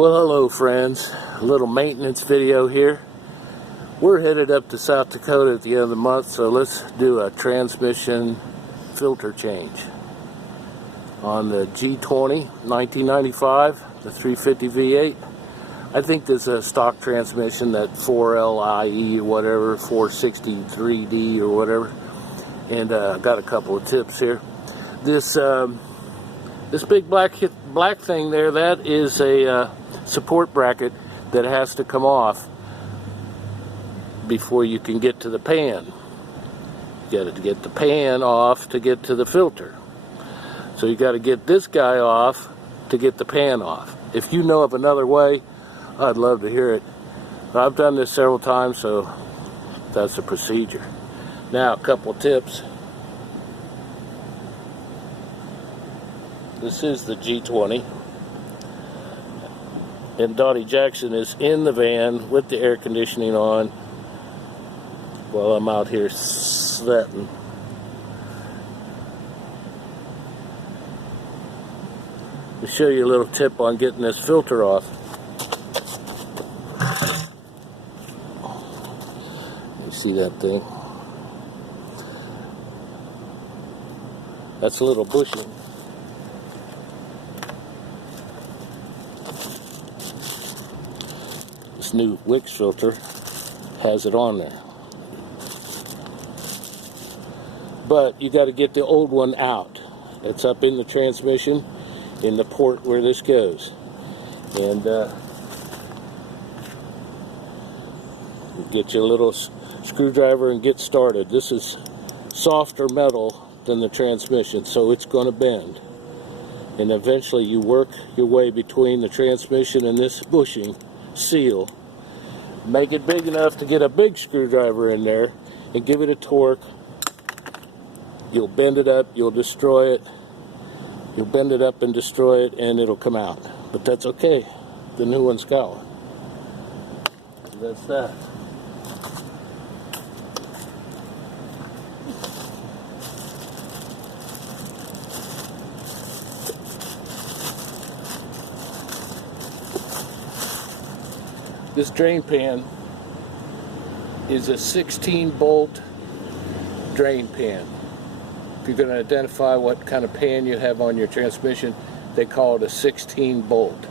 Well, hello friends, a little maintenance video here. We're headed up to South Dakota at the end of the month, so let's do a transmission filter change on the G-20 1995, the 350 V8. I think this is a stock transmission, that 4LIE or whatever, 463D or whatever, and I've got a couple of tips here. This big black thing there, that is a support bracket that has to come off before you can get to the pan. You got to get the pan off to get to the filter. So you got to get this guy off to get the pan off. If you know of another way, I'd love to hear it. I've done this several times, so that's the procedure. Now, a couple of tips. This is the G-20, and Donnie Jackson is in the van with the air conditioning on while I'm out here sweating. I'll show you a little tip on getting this filter off. You see that thing? That's a little bushing. This new Wix filter has it on there. But you got to get the old one out. It's up in the transmission, in the port where this goes. And get you a little screwdriver and get started. This is softer metal than the transmission, so it's going to bend. And eventually you work your way between the transmission and this bushing seal. Make it big enough to get a big screwdriver in there and give it a torque. You'll bend it up, you'll destroy it. You'll bend it up and destroy it, and it'll come out. But that's okay. The new one's got one. That's that. This drain pan is a 16-bolt drain pan. If you're going to identify what kind of pan you have on your transmission, they call it a 16-bolt.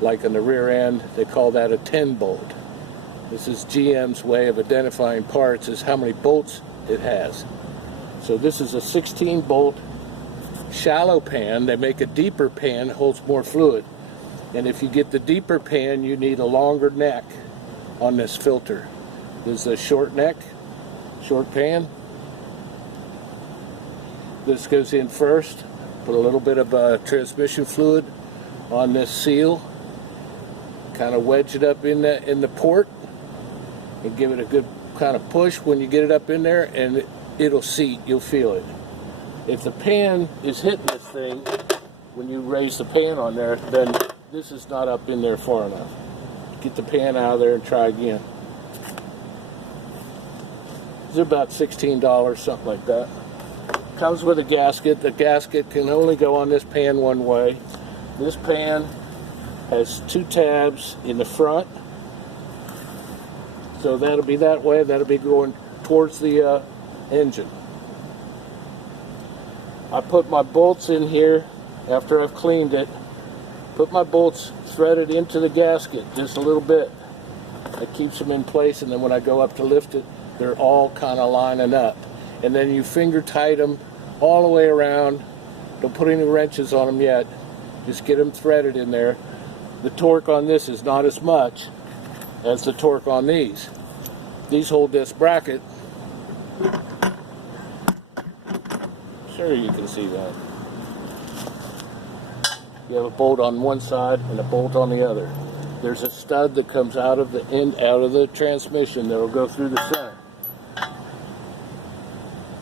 Like on the rear end, they call that a 10-bolt. This is GM's way of identifying parts, is how many bolts it has. So this is a 16-bolt shallow pan. They make a deeper pan that holds more fluid. And if you get the deeper pan, you need a longer neck on this filter. This is a short neck, short pan. This goes in first. Put a little bit of transmission fluid on this seal. Kind of wedge it up in the port and give it a good kind of push when you get it up in there, and it'll seat. You'll feel it. If the pan is hitting this thing when you raise the pan on there, then this is not up in there far enough. Get the pan out of there and try again. These are about $16, something like that. Comes with a gasket. The gasket can only go on this pan one way. This pan has two tabs in the front. So that'll be that way. That'll be going towards the engine. I put my bolts in here after I've cleaned it. Put my bolts threaded into the gasket just a little bit. That keeps them in place, and then when I go up to lift it, they're all kind of lining up. And then you finger tight them all the way around. Don't put any wrenches on them yet. Just get them threaded in there. The torque on this is not as much as the torque on these. These hold this bracket. Sure, you can see that. You have a bolt on one side and a bolt on the other. There's a stud that comes out of the transmission that will go through the center.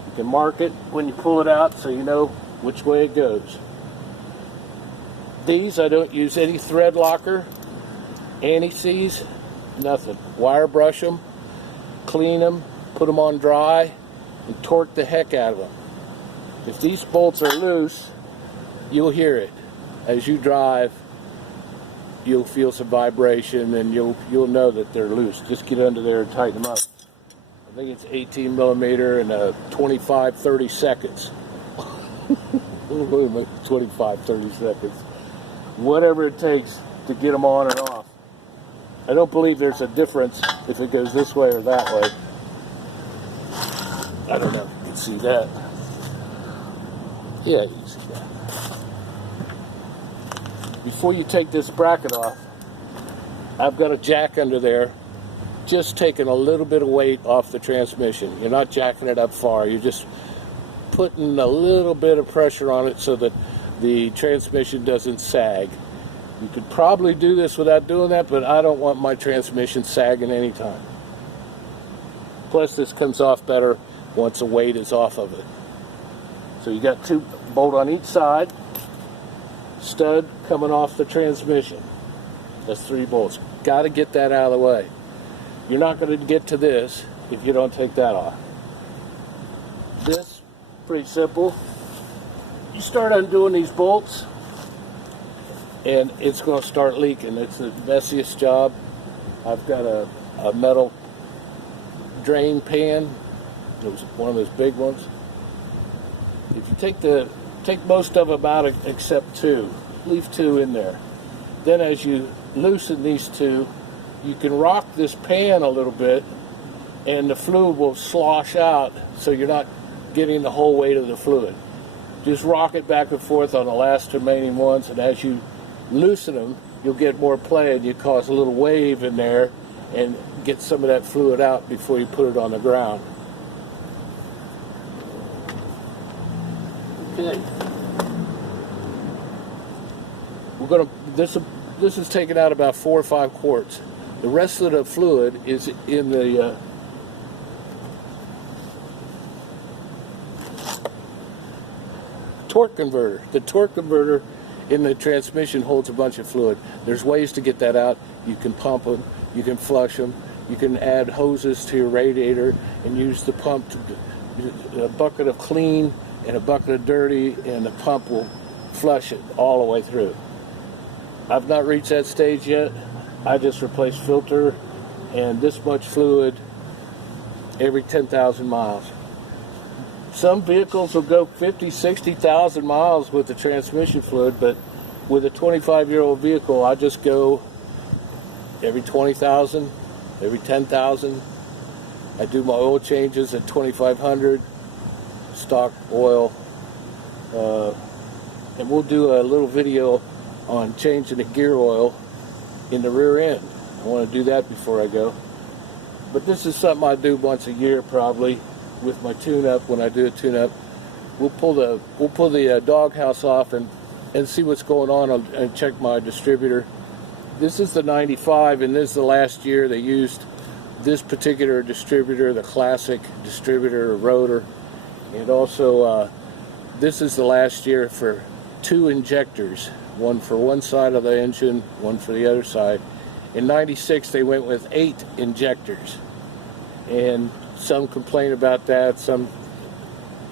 You can mark it when you pull it out so you know which way it goes. These, I don't use any thread locker, anti-seize, nothing. Wire brush them, clean them, put them on dry, and torque the heck out of them. If these bolts are loose, you'll hear it as you drive you'll feel some vibration, and you'll know that they're loose. Just get under there and tighten them up. I think it's 18 millimeter and 25-30 seconds. 25-30 seconds. Whatever it takes to get them on and off. I don't believe there's a difference if it goes this way or that way. I don't know if you can see that. Yeah, you can see that. Before you take this bracket off, I've got a jack under there, just taking a little bit of weight off the transmission. You're not jacking it up far, you're just putting a little bit of pressure on it so that the transmission doesn't sag. You could probably do this without doing that, but I don't want my transmission sagging anytime. Plus, this comes off better once the weight is off of it. So you got 2 bolts on each side, stud coming off the transmission. That's 3 bolts. Got to get that out of the way. You're not going to get to this if you don't take that off. This, pretty simple. You start undoing these bolts, and it's going to start leaking. It's the messiest job. I've got a metal drain pan. It was one of those big ones. If you take most of them out except 2, leave 2 in there. Then as you loosen these 2, you can rock this pan a little bit, and the fluid will slosh out, so you're not getting the whole weight of the fluid. Just rock it back and forth on the last remaining ones, and as you loosen them, you'll get more play, and you cause a little wave in there and get some of that fluid out before you put it on the ground. Okay. This is taking out about 4 or 5 quarts. The rest of the fluid is in the torque converter. The torque converter in the transmission holds a bunch of fluid. There's ways to get that out. You can pump them, you can flush them, you can add hoses to your radiator and use the pump to a bucket of clean and a bucket of dirty, and the pump will flush it all the way through. I've not reached that stage yet. I just replaced filter and this much fluid every 10,000 miles. Some vehicles will go 50, 60,000 miles with the transmission fluid, but with a 25-year-old vehicle, I just go every 20,000, every 10,000. I do my oil changes at 2,500, stock oil, and we'll do a little video on changing the gear oil in the rear end. I want to do that before I go. But this is something I do once a year probably with my tune-up. When I do a tune-up, we'll pull the doghouse off and see what's going on and check my distributor. This is the 95, and this is the last year they used this particular distributor, the classic distributor rotor, and also this is the last year for 2 injectors, one for one side of the engine, one for the other side. In 96 they went with 8 injectors, and some complain about that, some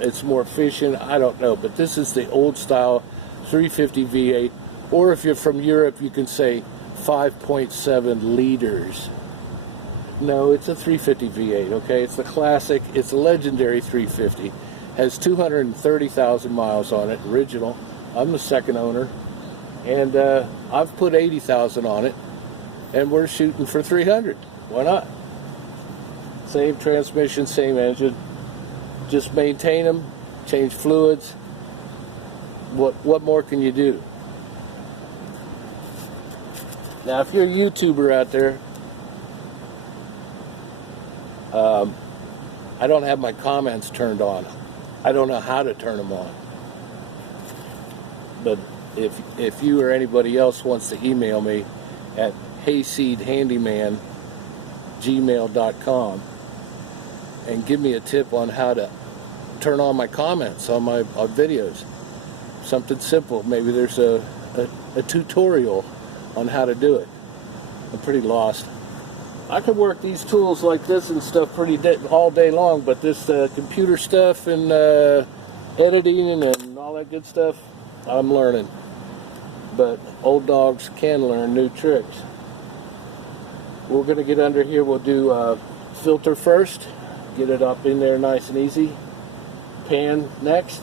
it's more efficient, I don't know, but this is the old style 350 V8, or if you're from Europe you can say 5.7 liters. No, it's a 350 V8, okay? It's the classic, it's a legendary 350. Has 230,000 miles on it, original. I'm the second owner, and I've put 80,000 on it, and we're shooting for 300. Why not? Same transmission, same engine. Just maintain them, change fluids. What more can you do? Now, if you're a YouTuber out there, I don't have my comments turned on. I don't know how to turn them on. But if you or anybody else wants to email me at hayseedhandyman@gmail.com and give me a tip on how to turn on my comments on my videos. Something simple. Maybe there's a tutorial on how to do it. I'm pretty lost. I could work these tools like this and stuff all day long, but this computer stuff and editing and all that good stuff, I'm learning. but old dogs can learn new tricks. We're going to get under here. We'll do filter first, get it up in there nice and easy. Pan next.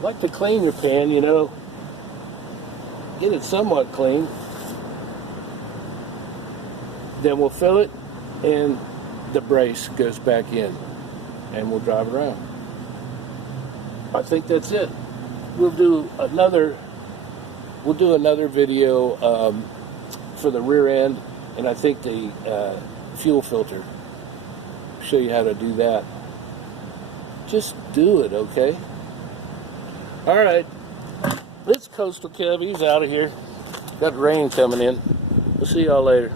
Like to clean your pan, you know, get it somewhat clean. Then we'll fill it, and the brace goes back in, and we'll drive around. I think that's it. We'll do another video for the rear end, and I think the fuel filter. Show you how to do that. Just do it, okay? All right, this Coastal Kev, he's out of here. Got rain coming in. We'll see y'all later.